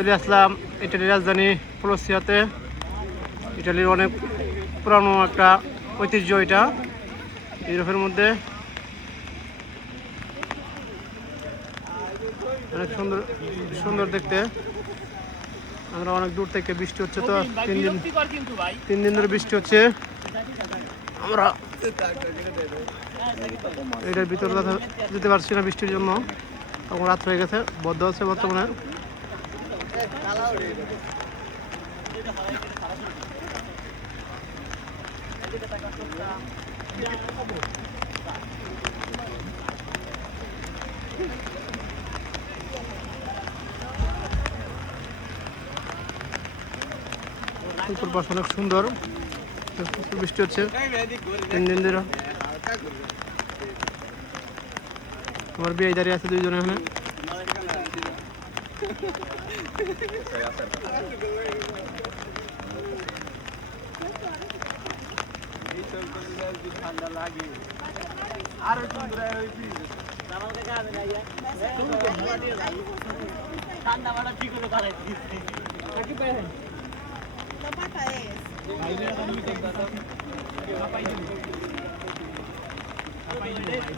চলে আসলাম ইটালির রাজধানী ফ্লোসিয়াতে। ইটালির অনেক পুরানো একটা ঐতিহ্য এটা, ইউরোপের মধ্যে। অনেক সুন্দর সুন্দর দেখতে। আমরা অনেক দূর থেকে, বৃষ্টি হচ্ছে তো 3 দিন ধরে বৃষ্টি হচ্ছে। আমরা এটার ভিতরে যেতে পারছি না বৃষ্টির জন্য। তখন রাত হয়ে গেছে, বদ্ধ আছে বর্তমানে। পুকুর পাশ অনেক সুন্দর, বৃষ্টি হচ্ছে 3 দিন ধরে। আমার বিয়ে দাঁড়িয়ে আছে 2 জনে এখানে। ঠান্ডা লাগে আরো সুন্দর ঠান্ডা মারা ঠিক করে বাড়াই